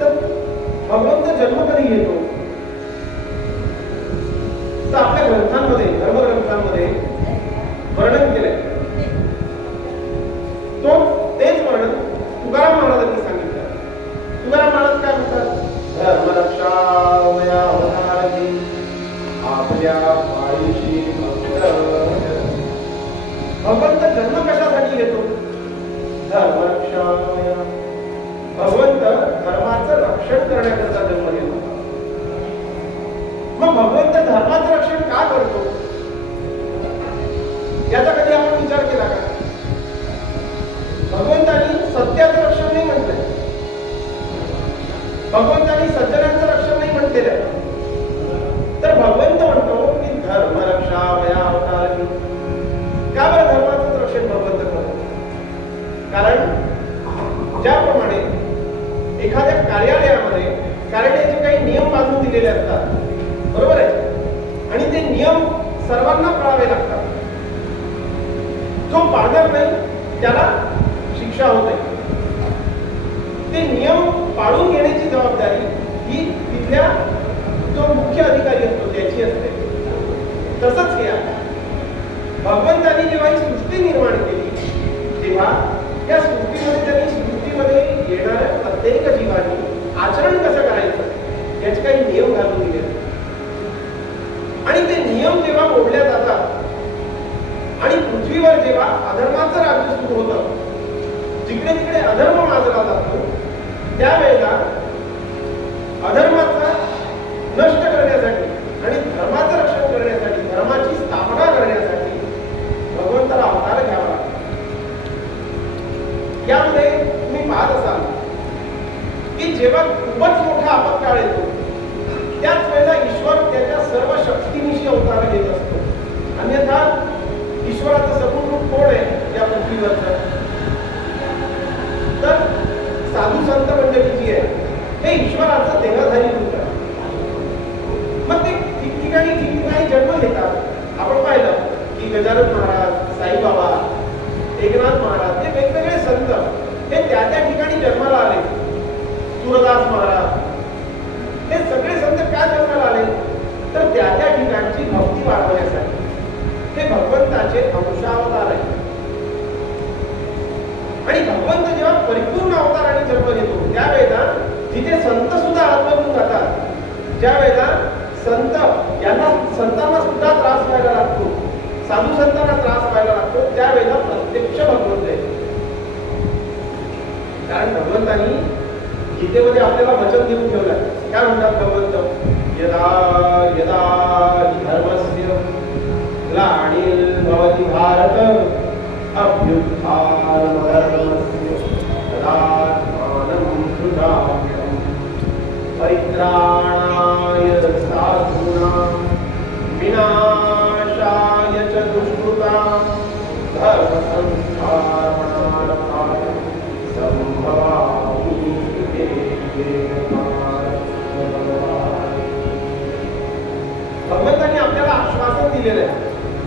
तर भगवंत जन्म कधी येतो. तर आपल्या ग्रंथांमध्ये धर्मग्रंथांमध्ये वर्णन केलंय. तो तेच वर्णन तुकाराम महाराजांनी सांगितलं. तुकाराम महाराज काय म्हणतात? धर्मरक्षामया अवतारी आपल्या पायीशी भगवंत जन्म कशासाठी येतो धर्मरक्षामया भगवंत धर्माचं रक्षण करण्याकरता जन्म घेतो. मग भगवंत धर्माचं रक्षण का करतो? याचा कधी आपण विचार केला का? भगवंतानी सत्याचं रक्षण नाही म्हटलंय भगवंतानी सज्जनांचं रक्षण नाही म्हटलेलं. तर भगवंत म्हणतो की धर्म रक्षा वया अवतारी का बरं धर्माचं रक्षण भगवंत करतो? कारण ज्याप्रमाणे एखाद्या कार्यालयामध्ये कार्यालयाचे काही नियम बांधून दिलेले असतात. बरोबर आहे? आणि ते नियम सर्वांना पाळावे लागतात. जो पाळणार नाही त्याला शिक्षा होते ते नियम पाळून घेण्याची जबाबदारी ही तिथल्या जो मुख्य अधिकारी असतो त्याची असते. तसंच हे आहे भगवंतांनी जेव्हा ही सृष्टी निर्माण केली तेव्हा या सृष्टीमध्ये त्यांनी सृष्टीमध्ये येणाऱ्या प्रत्येक जीवाने आचरण कसं करायचं याचे काही नियम घालून दिले आहेत. आणि ते नियम जेव्हा मोडल्या जातात आणि पृथ्वीवर जेव्हा अधर्माचं राज्य सुरू होतं जिकडे तिकडे अधर्म माजला जातो त्यावेळेला अधर्माचा नष्ट करण्यासाठी आणि धर्माचं रक्षण करण्यासाठी धर्माची स्थापना करण्यासाठी भगवंताला अवतार घ्यावा लागतो. यामध्ये तुम्ही पाहत असाल की जेव्हा खूपच मोठा आपत्काळ येतो त्याच वेळेला ईश्वर त्याच्या सर्व शक्तीनिशी अवतार घेत असतो अन्यथा ईश्वराचं सगुण रूप कोण आहे या पृथ्वीवरचं तर साधू संत मंडळी जी आहे हे ईश्वराचं देहधारी रूप मग ते ठिकठिकाणी ठिकठिकाणी जन्म घेतात. आपण पाहिलं की गजानन महाराज साईबाबा एकनाथ महाराज हे वेगवेगळे संत हे त्या त्या ठिकाणी जन्माला आले सुरदास महाराज हे सगळे संत का जन्माला आले तर त्या त्या ठिकाणची भक्ती वाढवण्यासाठी हे भगवंताचे अंशावतार आहे आणि भगवंत जेव्हा परिपूर्ण अवताराने जन्म घेतो त्यावेळेला जिथे संत सुद्धा आत्मगुण जातात ज्या वेळेला संत यांना संतांना सुद्धा त्रास व्हायला लागतो साधू संतांना त्रास व्हायला लागतो त्यावेळेला प्रत्यक्ष भगवंत आहे. कारण भगवंतांनी गीतेमध्ये आपल्याला वचन देऊन ठेवलंय काय म्हणतात भगवंत? यदा यदा धर्मस्य ग्लाणील ग्लानिर्भवति भारत अभ्युत्थानमधर्मस्य तदात्मानं सृजाम्यहम् परित्राणाय भगवंतांनी आपल्याला आश्वासन दिलेलं आहे.